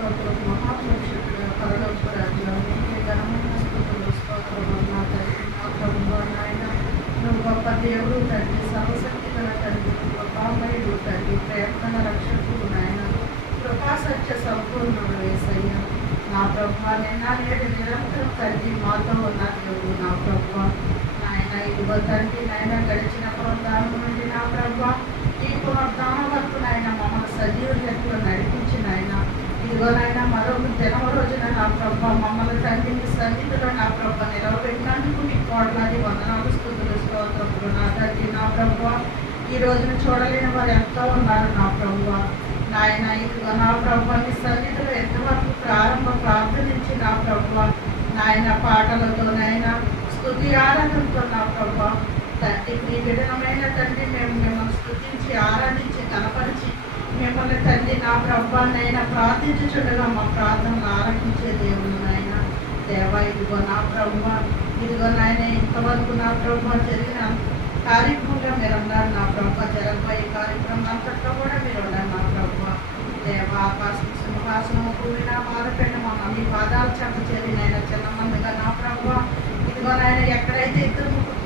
స్తోత్రం మహాపురుషుడు పరలోక రాజ్యం నీకే ఘనమైన స్తుతులు స్తోత్రము నా తండ్రి నా ప్రభువా నాయన నువ్వు గొప్ప దేవుడు తండ్రి సర్వశక్తి గల తండ్రి కృపామయుడు తండ్రి ప్రేమ రక్షకుడు నాయన కృపా సత్య సంపూర్ణుడు యేసయ్య నా ప్రభువా నిన్న నేడు నిరంతరం తండ్రి మాతో ఉన్న దేవుడు నా ప్రభువా నాయన ఇదిగో తండ్రి నాయన గడిచిన పునరుద్ధానం నుండి నా ప్రభువా ఈ పునరుద్ధానం వరకు నాయన మమ్మల్ని సజీవ జట్టులో నడిపించిన ఆయన ఇదిగో నాయన మరొక జన్మ రోజున నా ప్రభ మమ్మల్ని తండ్రి మీ సన్నిధిలో నా ప్రభ నిలవబెట్టినందుకు మీ కోట్లాది వందనాలు స్తుతులు స్తోత్రములు నా తండ్రి నా ప్రభ ఈ రోజున చూడలేని వారు ఎంతో ఉన్నారు నా ప్రభువ నాయన ఇదిగో నా ప్రభ మీ సన్నిధిలో ఎంతవరకు ప్రార్థనించి నా ప్రభువ నాయన పాటలతో నాయన స్తుతి ఆరాధనతో నా ప్రభ తండ్రి మీ విధమైన తండ్రి మేము మిమ్మల్ని స్తుతించి ఆరాధించి కనపరిచి మిమ్మల్ని తండ్రి నా ప్రభువాన్నైనా ప్రార్థించుచుండగా మా ప్రార్థనలు ఆలకించే దేవుడు నాయన దేవా ఇదిగో నా ప్రభువ ఇదిగో నాయన ఇంతవరకు నా ప్రభువ జరిగిన కార్యక్రమంలో మీరు ఉన్నారు నా ప్రభువ జరగబోయే కార్యక్రమం అంతట్లో కూడా మీరు ఉన్నారు నా ప్రభువ దేవ ఆకాశం సింహాసనం కూడిన బాధపెట్టమా మీ పాదాలు చెంత చేరినైనా చిన్నమందిగా నా ప్రభువ ఇదిగో నాయన ఎక్కడైతే ఇద్దరు ముగ్గురు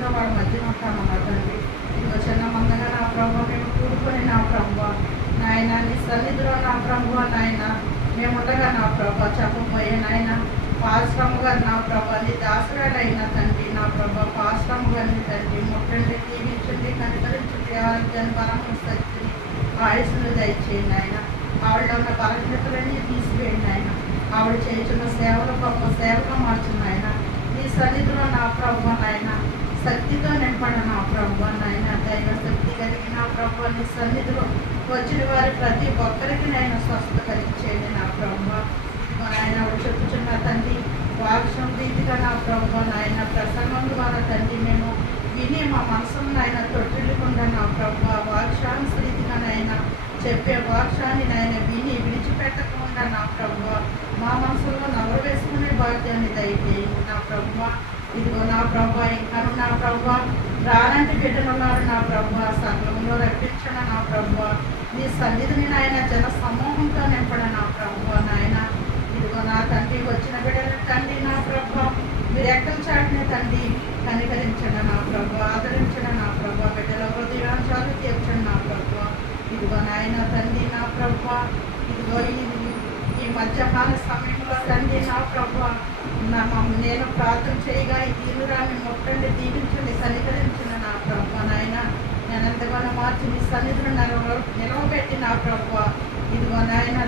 కూడిలో వాడి మధ్యన ఉంటామన్నా తండ్రి ఇదిగో చిన్నమందిగా నా ప్రభువ మేము కూడుకొని నా ప్రభువ నాయన నీ సన్నిధిలో నా ప్రభువ నాయన మేముండగా నా ప్రభ చెప్పబోయే నాయన పాశ్రమ గారు నా ప్రభ నీ దాసురాలైన తండ్రి నా ప్రభ పాశ్రమ గారిని తండ్రి ముట్టండి దీవించండి కనికరించండి ఆరోగ్యాన్ని బలము శక్తిని ఆయుష్ను దయచేయండి ఆయన ఆవిడ ఉన్న బలహీనతలన్నీ తీసివేయండి ఆయన ఆవిడ చేస్తున్న సేవలు గొప్ప సేవగా మార్చిన ఆయన నీ సన్నిధిలో నా ప్రభు నాయన శక్తితో నింపండి నా ప్రభు నాయన దైవ శక్తి కలిగిన నా ప్రభు నీ సన్నిధిలో వచ్చిన వారి ప్రతి ఒక్కరికి నేను స్వస్థత కలిగించేయండి నా ప్రభు నాయన చెప్పుచున్న తండ్రి వాక్యం రీతిగా నా ప్రభు నాయన ప్రసంగం ద్వారా తండ్రి మేము విని మా మనసును నాయన తొట్టిల్లకుండా నా ప్రభు వాక్యానుసరీతిగా నాయన చెప్పే వాక్యాన్ని నాయన విని విడిచిపెట్టకుండా నా ప్రభు మా మనసులో నవరు వేసుకునే భాగ్యాన్ని దయచేయండి నా ప్రభు ఇదిగో నా ప్రభు ఇంకాను నా ప్రభు రానంటి బిడ్డలున్నారు నా ప్రభు సకలంలో రప్పించడం నా ప్రభు నీ సన్నిధిని నాయన జన సమూహంతో నింపడం నా ప్రభు నాయన ఇదిగో నా తండ్రి వచ్చిన బిడ్డల తండ్రి నా ప్రభు మీరు ఎక్కల చాటునే తండ్రి కనికరించండి నా ప్రభు ఆదరించండి నా ప్రభు బిడ్డల హృదయాంశాలు తీర్చండి నా ప్రభు ఇదిగో నాయన తండ్రి నా ప్రభు ఇదిగో ఈ మధ్యాహ్న సమయంలో తండ్రి నా ప్రభు నేను ప్రార్థన చేయగా ఈ దీనురాన్ని ముట్టండి దీవించండి కనికరించండి నా ప్రభు నాయన నేను ఎంతగానో మార్చి నీ సన్నిధిని నిలవబెట్టి నా ప్రభు ఇదిగో నాయన